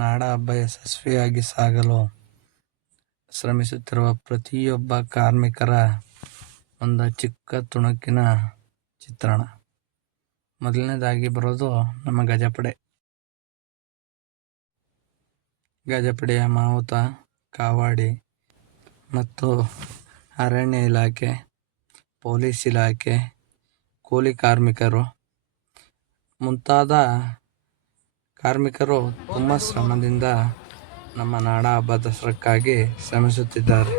ನಾಡ ಹಬ್ಬ ಯಶಸ್ವಿಯಾಗಿ ಸಾಗಲು ಶ್ರಮಿಸುತ್ತಿರುವ ಪ್ರತಿಯೊಬ್ಬ ಕಾರ್ಮಿಕರ ಒಂದು ಚಿಕ್ಕ ತುಣುಕಿನ ಚಿತ್ರಣ. ಮೊದಲನೇದಾಗಿ ಬರೋದು ನಮ್ಮ ಗಜಪಡೆ. ಗಜಪಡೆಯ ಮಾವುತ, ಕಾವಾಡಿ ಮತ್ತು ಅರಣ್ಯ ಇಲಾಖೆ, ಪೊಲೀಸ್ ಇಲಾಖೆ, ಕೂಲಿ ಕಾರ್ಮಿಕರು ಮುಂತಾದ ಕಾರ್ಮಿಕರು ತುಂಬ ಶ್ರಮದಿಂದ ನಮ್ಮ ನಾಡ ಹಬ್ಬ ದಸರಕ್ಕಾಗಿ ಶ್ರಮಿಸುತ್ತಿದ್ದಾರೆ.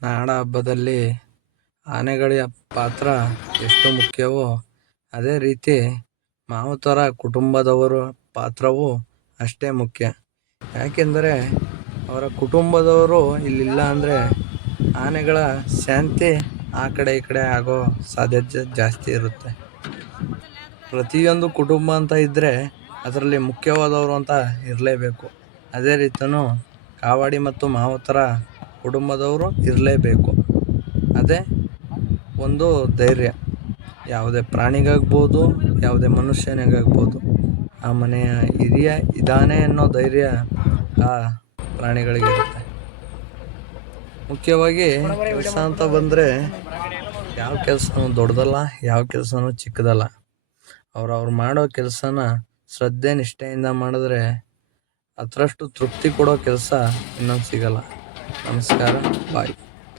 ನಾಡ ಹಬ್ಬದಲ್ಲಿ ಆನೆಗಳ ಪಾತ್ರ ಎಷ್ಟು ಮುಖ್ಯವೋ ಅದೇ ರೀತಿ ಮಾವುತರ ಕುಟುಂಬದವರ ಪಾತ್ರವೂ ಅಷ್ಟೇ ಮುಖ್ಯ. ಯಾಕೆಂದರೆ ಅವರ ಕುಟುಂಬದವರು ಇಲ್ಲಿಲ್ಲ ಅಂದರೆ ಆನೆಗಳ ಶಾಂತಿ ಆ ಕಡೆ ಈ ಕಡೆ ಆಗೋ ಸಾಧ್ಯತೆ ಜಾಸ್ತಿ ಇರುತ್ತೆ. ಪ್ರತಿಯೊಂದು ಕುಟುಂಬ ಅಂತ ಇದ್ದರೆ ಅದರಲ್ಲಿ ಮುಖ್ಯವಾದವರು ಅಂತ ಇರಲೇಬೇಕು. ಅದೇ ರೀತಿಯೂ ಕಾವಾಡಿ ಮತ್ತು ಮಾವುತರ ಕುಟುಂಬದವರು ಇರಲೇಬೇಕು. ಅದೇ ಒಂದು ಧೈರ್ಯ, ಯಾವುದೇ ಪ್ರಾಣಿಗಾಗ್ಬೋದು, ಯಾವುದೇ ಮನುಷ್ಯನಿಗಾಗ್ಬೋದು. ಆ ಮನೆಯ ಹಿರಿಯ ಇದ್ದಾನೆ ಅನ್ನೋ ಧೈರ್ಯ ಆ ಪ್ರಾಣಿಗಳಿಗಿರುತ್ತೆ. ಮುಖ್ಯವಾಗಿ ಕೆಲಸ ಅಂತ ಬಂದರೆ ಯಾವ ಕೆಲಸನೂ ದೊಡ್ಡದಲ್ಲ, ಯಾವ ಕೆಲಸನೂ ಚಿಕ್ಕದಲ್ಲ. ಅವ್ರು ಮಾಡೋ ಕೆಲಸನ ಶ್ರದ್ಧೆ ನಿಷ್ಠೆಯಿಂದ ಮಾಡಿದ್ರೆ ಅದರಷ್ಟು ತೃಪ್ತಿ ಕೊಡೋ ಕೆಲಸ ಇನ್ನೊಂದು ಸಿಗಲ್ಲ. ನಮಸ್ಕಾರ, ಬಾಯ್.